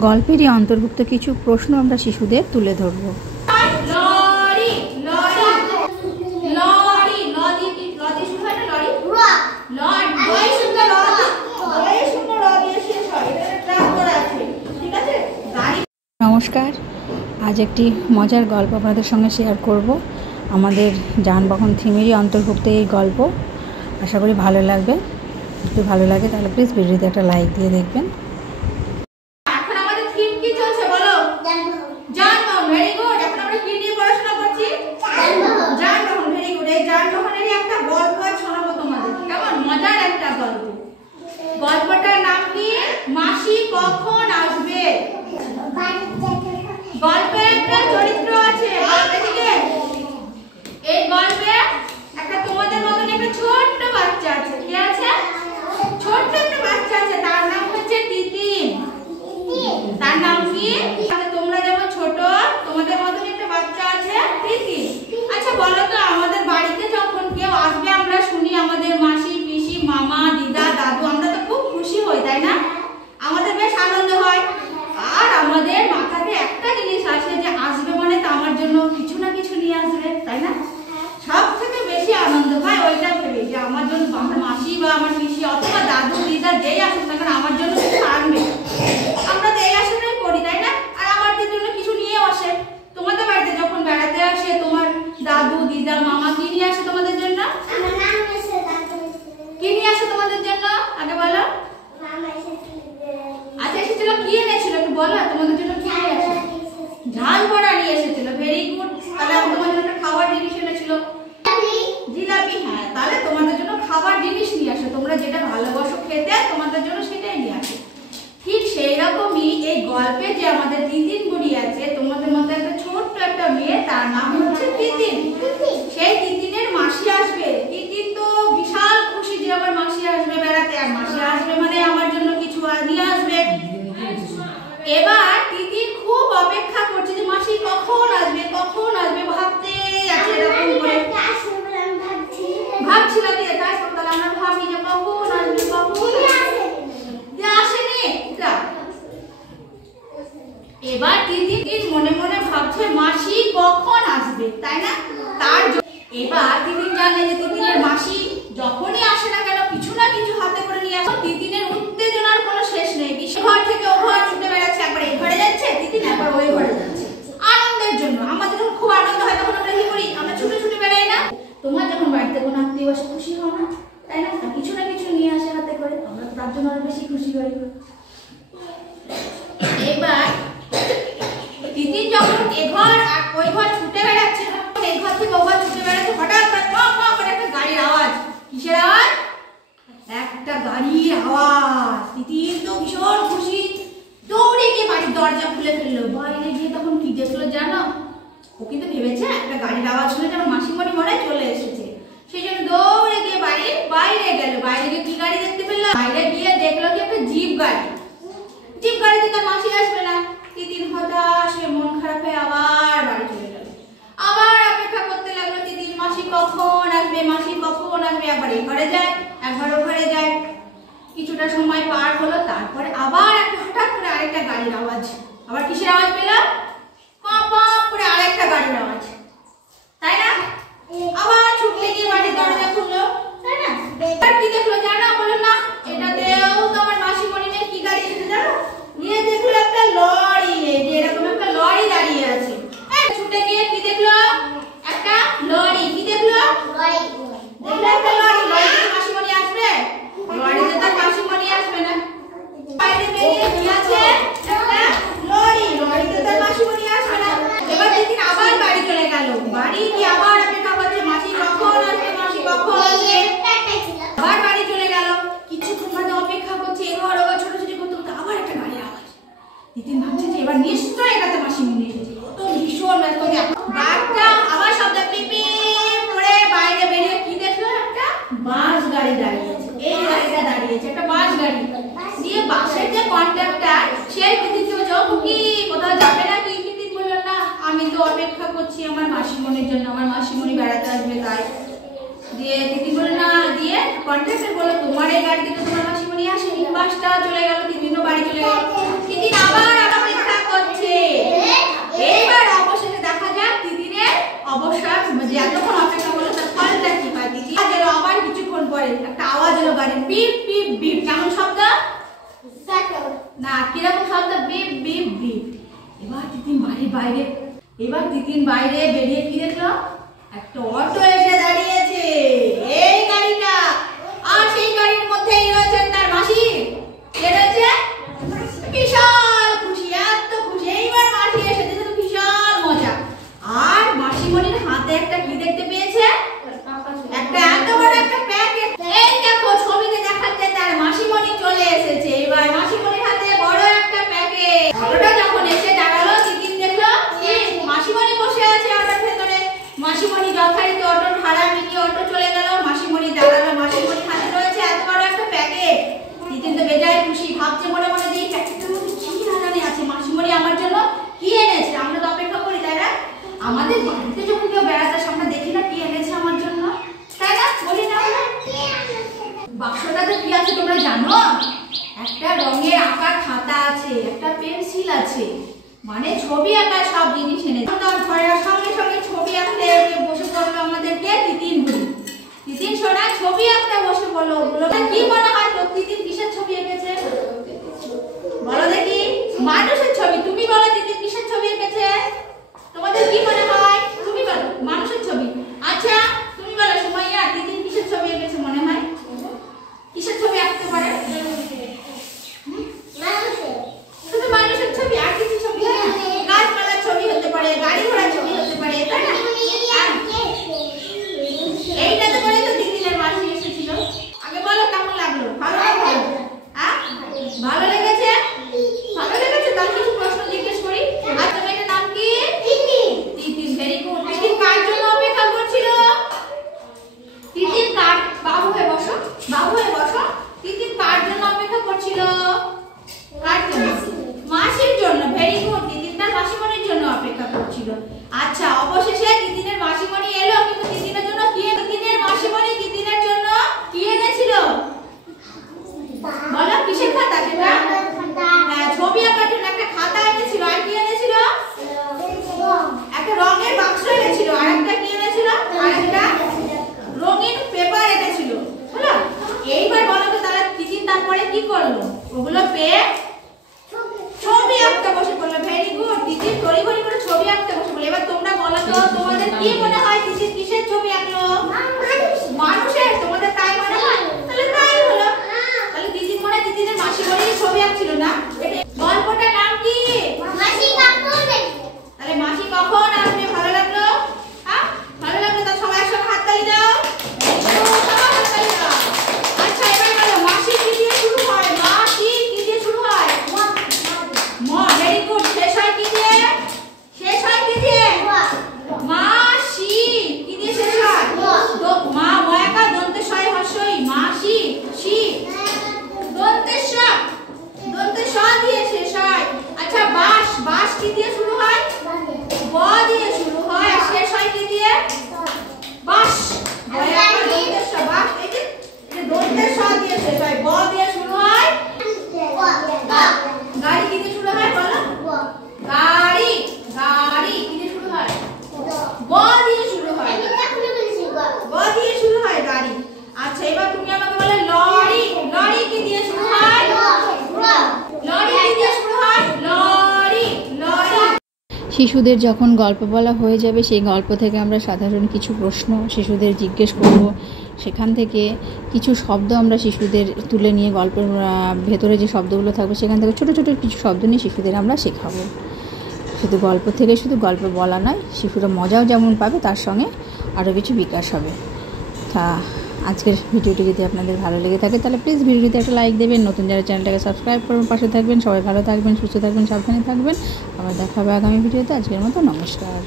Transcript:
গল্পেরই অন্তর্ভুক্ত কিছু প্রশ্ন আমরা শিশুদের তুলে ধরব। নমস্কার, আজ একটি মজার গল্প আপনাদের সঙ্গে শেয়ার করব। আমাদের যানবাহন থিমেরই অন্তর্ভুক্ত এই গল্প। আশা করি ভালো লাগবে। যদি ভালো লাগে তাহলে প্লিজ ভিডিওতে একটা লাইক দিয়ে দেখবেন। গল্পটার নাম কি? মাসি কখন আসবে। গল্পে একটা চরিত্র আছে, এই গল্পে একটা তোমাদের মতন একটা ছোট্ট বাচ্চা আছে। কি আছে? ছোট্ট একটা বাচ্চা আছে, তার নাম হচ্ছে তিতিন। তার নাম কি? তোমরা যেমন ছোট, তোমাদের মতন একটা বাচ্চা আছে তিতিন। আচ্ছা বলো তো, আমাদের বাড়িতে যখন কেউ আসবে আমরা শুনি আমাদের মাসি, পিসি, মামা, দিদা, দাদু, আমরা তো খুব খুশি হই, তাই না? আমাদের বেশ আনন্দ হয়। আর আমাদের মাথাতে একটা জিনিস আসে যে আসবে মানে তো আমার জন্য কিছু না কিছু নিয়ে আসবে, তাই না? সব থেকে বেশি আনন্দ হয় ওইটা ভেবে যে আমার জন্য আমার মাসি বা আমার পিসি অথবা দাদু দিদা যেই আসুক না কেন আমার জন্য কিছু আনবে। আমরা তো এই আশাটাই করি, তাই না? আর আমাদের জন্য কিছু নিয়ে আসে। তোমাদের বাড়িতে যখন বেড়াতে আসে তোমার দাদু দিদা মামা কি নিয়ে আসে তোমাদের জন্য? কি নিয়ে আসে তোমাদের জন্য আগে বলো। আচ্ছা এসেছিল, কি এনেছিল একটু বলো তোমাদের জন্য? কি নিয়ে আসে? ঝাল বড়া নিয়ে এসেছিল। Very good. তাহলে তোমাদের জন্য খাবার জিনিস এনেছিল জিলাপি। হ্যাঁ, তাহলে তোমাদের জন্য খাবার জিনিস নিয়ে আসে, তোমরা যেটা ভালোবাসো খেতে তোমাদের জন্য সেটাই নিয়ে আসে। ঠিক সেই রকমই এই গল্পে যে আমাদের তিতিন বুড়ি আছে, তোমাদের মতো একটা ছোট্ট একটা মেয়ে, তার নাম হচ্ছে তিতিন। সেই তিতিনের মাসি আসবে। তিতিন তো বিশাল খুশি যে আমার মাসি আসবে বেড়াতে, আর মাসি আসবে মানে আমার জন্য কিছু নিয়ে আসবে। এবার তিতিন খুব অপেক্ষা করছে যে মাসি কখন আসবে কখন আসবে, ভাবতে আছে এরকম করে। ভাবছিলাম যে তাই তাহলে আমরা ভাবি যে কখন আসবে কখন যে আসেনি। এবার তিতিন মনে মনে ভাবছে মাসি কখন আসবে, তাই না? এবার তিতিন জানে যে তিতিনের মাসি যখনই আসে না কেন কিছু না কিছু হাতে করে নিয়ে আসে। তিতিনের উত্তেজনার কোনো শেষ নেই। ঘর থেকে ও ঘর ছুটে বেড়াচ্ছে, একবার এই ঘরে যাচ্ছে তিতিন, একবার ওই ঘরে যাচ্ছে আনন্দের জন্য। আমাদের যখন খুব আনন্দ হয় তখন আমরা কি করি? আমরা ছুটে ছুটে বেড়াই না? তোমার যখন বাড়িতে কোনো আত্মীয় আসে খুশি হও না, তাই না? কিছু না কিছু নিয়ে আসে হাতে করে, আমরা তার জন্য আরো বেশি খুশি হই। এবার তিতিন যখন এ ঘর আর ওই ঘর ছুটে বেড়াচ্ছে, এই ঘর থেকে ও ঘর ছুটে বেড়াচ্ছে, হঠাৎ করে একটা গাড়ির আওয়াজ। কিসের আওয়াজ? একটা গাড়ির আওয়াজ। তিতিন তো ভীষণ খুশি, দৌড়ে গিয়ে বাড়ির দরজা খুলে ফেললো। বাইরে গিয়ে তখন কি দেখলো জানো? ও কিন্তু ভেবেছে একটা গাড়ির আওয়াজ শুনে যেমন মাসিমণি মনে চলে এসেছে, সেই জন্য দৌড়ে গিয়ে বাড়ির বাইরে গেল। বাইরে গিয়ে কি গাড়ি দেখতে পেলো? বাইরে গিয়ে দেখলো কি একটা জিপ গাড়ি। জিপ গাড়িতে তার মাসি আসবে না। তিতিন হতাশ হয়ে মন খারাপ হয়ে আবার বাড়ি চলে গেল। আবার অপেক্ষা করতে লাগলো তিতিন, মাসি কখন আসবে মাসি কখন আসবে। একবার এই ঘরে যায় একবার ও ঘরে যায়। কিছুটা সময় পার হলো, তারপরে আবার একটা হঠাৎ করে আরেকটা গাড়ির আওয়াজ। আবার কিসের আওয়াজ পেলাম? পপ পপ করে আরেকটা গাড়ির আওয়াজ, তাই না? আবার ছুটতে গিয়ে বাড়ির দরজা খুললো, তাই না? এবার কি দেখলো জানো? বললো না এটাতেও তো আমার মাসিমণি নেই। কি গাড়ি এসেছে জানো? গিয়ে দেখলো একটা লরি, এই যে এরকম একটা লরি দাঁড়িয়ে আছে। ছুটে গিয়ে কি দেখলো? একটা লরি। কি দেখলো? দেখলো একটা লরি। লরিতে মাসিমণি আসবে? লরিতে তার মাসিমণি আসবে না। বাইরে বেরিয়ে কি আছে? একটা লরি। লরিতে তার মাসিমণি আসবে না। এবার তিতিন আবার বাড়ি চলে গেল। বাড়ি গিয়ে আবার অপেক্ষা করছে মাসি কখন আসবে মাসি কখন আসবে। আবার বাড়ি চলে গেল। কিছুক্ষণ বাদে অপেক্ষা করছে, এবার ওবার ছোটাছুটি করতে করতে আবার একটা গাড়ির আওয়াজ। তিতিন ভাবছে যে এবার নিশ্চয়ই এটাতে মাসিমণি এসেছে। ও তো ভীষণ ব্যস্ত। গাড়িটা আবার শব্দ পিপি করে বাইরে বেরিয়ে কি দেখলো? একটা বাস গাড়ি দাঁড়িয়েছে। এই গাড়িটা দাঁড়িয়েছে একটা বাস গাড়ি দিয়ে। বাসের যে কন্ডাক্টর সেই তিতিনকে বলছে ও কি কোথাও যাবে নাকি? তিতিন বলল না আমি তো অপেক্ষা করছি আমার মাসিমণির জন্য, আমার মাসিমণি বেড়াতে আসবে তাই। দিয়ে তিতিন বলে না, দিয়ে কন্ট্রাক্টর বলে তোমার এই গাড়িতে তো তোমার মাসিমণি আসেনি। বাসটা চলে গেল, তিতিনও বাড়ি চলে গেল। তিতিন আবার কিরকম শব্দ? Beep beep beep. এবার তিতিন বাইরে বেরিয়ে কি দেখলো? একটা অটো এসে দাঁড়িয়েছে, এই গাড়িটা। আর সেই গাড়ির মধ্যেই রয়েছেন তার মাসি। কে রয়েছে? বিশাল খুশি, এত খুশি। এইবার মাসি এসেছে তো বিশাল মজা। আর মাসিমণির হাতে একটা কি দেখতে পেয়েছে? একটা এত বড় একটা প্যাকেট। এই দেখো ছবিতে দেখাচ্ছে তার মাসিমণি চলে এসেছে। এবার মাসিমণির হাতে বড় একটা প্যাকেট। অটোটা যখন এসে দাঁড়ালো, তিতিন দেখলো মাসিমণি বসে আছে অটোর ভেতরে। মাসিমণি যথারীতি অটোর ভাড়া মিলিয়ে অটো চলে গেল। মাসিমণি দাঁড়ালো, মাসিমণির হাতে রয়েছে এত বড় একটা প্যাকেট। তিতিন তো বেজায় খুশি, ভাবছে মনে মনে যে এই প্যাকেটের মধ্যে কি রান্নানি আছে, মাসিমণি আমার জন্য কি এনেছে। আমরা তো অপেক্ষা করি, তাই না? আমাদের বাড়িতে যখন কেউ বেড়াতে আসে আমরা দেখি না কি এনেছে আমার জন্য, তাই না? বলি না? বাক্সটাতে কি আছে তোমরা জানো? একটা রঙের আঁকার খাতা আছে, একটা পেন্সিল আছে, মানে ছবি আঁকার সব জিনিস এনেছে। ঘরের সঙ্গে সঙ্গে ছবি আঁকতে বসে পড়লো আমাদেরকে তিতিন বুড়ি। তিতিন সোনা ছবি আঁকতে বসে বলো। কি মনে হয় তো তিতিন কিসের ছবি এঁকেছে? বলো দেখি। মানুষের ছবি। তুমি বলো তিতিন কিসের ছবি এঁকেছে? তোমাদের কি মনে হয়? তুমি বলো। মানুষের ছবি। আচ্ছা তুমি বলো সুমাইয়া, তিতিন কিসের ছবি এঁকেছে মনে হয়? কিসের ছবি আঁকতে পারে? শুধু মানুষের ছবি, আর কিছু ছবি? গাছপালার ছবি হতে পারে, গাড়ি ঘোড়ার ছবি হতে পারে, তাই না? এইটা তো বলে তো তিতিনের মাসি এসেছিল। আগে বলো কেমন লাগলো? ভালো লাগলো? হ্যাঁ ভালো লেগেছে? ভালো লেগেছে? তাহলে কিছু প্রশ্ন জিজ্ঞেস করি। আর তোমার এটার নাম কি? তিতিন। Very good. তিতিন কার জন্য অপেক্ষা করছিল? তিতিন কার? বাবু হয়ে বসো, বাবু হয়ে বসো। তিতিন কার জন্য অপেক্ষা করছিল? কার জন্য? মাসির জন্য। Very good. তিতিন তার মাসিমণির জন্য অপেক্ষা করছিল। আচ্ছা অবশেষে তিতিনের মাসিমণি এলো, কিন্তু তিতিনের জন্য কি? তিতিনের মাসিমণি তিতিনের জন্য কি এনেছিল? বলো কিসের খাতা সেটা? হ্যাঁ ছবি আঁকার জন্য একটা খাতা এনেছিল। আর কি এনেছিল? একটা রঙের বাক্স এনেছিল। আর একটা কি এনেছিল? আর একটা রঙিন পেপার এনেছিল। হলো? এইবার বলো তো তাহলে তিতিন তারপরে কি করলো? ওগুলো পেয়ে ছবি আঁকতে বসে পড়লো। Very good. তিতিন তড়িঘড়ি করে ছবি আঁকতে বসে পড়লো। এবার তোমরা বলো তো তোমাদের কি মনে হয় তিতিন কিসের ছবি আঁকলো? মানুষের। তোমাদের তাই মনে হয়? তাহলে তাই হলো। তাহলে তিতিন মনে হয় তিতিনের মাসিমণির ছবি আঁকছিল না? গল্পটার নাম কি? মাসি কখন? তাহলে মাসি কখন আসবে? ভালো লাগলো? হ্যাঁ ভালো লাগলো? তা সবাই একসাথে হাততালি দাও। আচ্ছা এবার বলো মাসি কি দিয়ে শুরু হয়? মাসি কি দিয়ে শুরু হয়? ম। Very good. শেষ হয় কি দিয়ে? শেষ হয় কি দিয়ে? মাসি। কি দিয়ে শেষ হয়? মা ময়াকা দন্তেশ্বয় হর্ষই। মাসি। সি দন্তেশ্ব। দন্তেশ্ব দিয়ে শেষ হয়। আচ্ছা বাস। বাস কি দিয়ে শুরু হয়? ব দিয়ে শুরু হয়। আর শেষ হয় কি দিয়ে? বাস। ময়াকা দন্তেশ্ব। বাস। এই যে দন্তেশ্ব দিয়ে শেষ হয়। ব দিয়ে শুরু হয়। গাড়ি কি দিয়ে শুরু হয় বলো? গাড়ি। গাড়ি কি দিয়ে শুরু হয়? ব দিয়ে শুরু হয়। ব দিয়ে শুরু হয় গাড়ি। আচ্ছা এবার তুমি আমাকে বলো লরি। লরি কি দিয়ে শুরু হয়? লরি কি দিয়ে শুরু হয়? লরি। লরি। শিশুদের যখন গল্প বলা হয়ে যাবে, সেই গল্প থেকে আমরা সাধারণ কিছু প্রশ্ন শিশুদের জিজ্ঞেস করব। সেখান থেকে কিছু শব্দ আমরা শিশুদের তুলে নিয়ে গল্পের ভেতরে যে শব্দগুলো থাকবে সেখান থেকে ছোটো ছোটো কিছু শব্দ নিয়ে শিশুদের আমরা শেখাবো। শুধু গল্প থেকে শুধু গল্প বলা নয়, শিশুরা মজাও যেমন পাবে তার সঙ্গে আরও কিছু বিকাশ হবে। তা আজকের ভিডিওটি যদি আপনাদের ভালো লেগে থাকে তাহলে প্লিজ ভিডিওটিতে একটা লাইক দেবেন। নতুন যারা চ্যানেলটাকে সাবস্ক্রাইব করবেন, পাশে থাকবেন। সবাই ভালো থাকবেন, সুস্থ থাকবেন, সাবধানে থাকবেন। আবার দেখা হবে আগামী ভিডিওতে। আজকের মতো নমস্কার।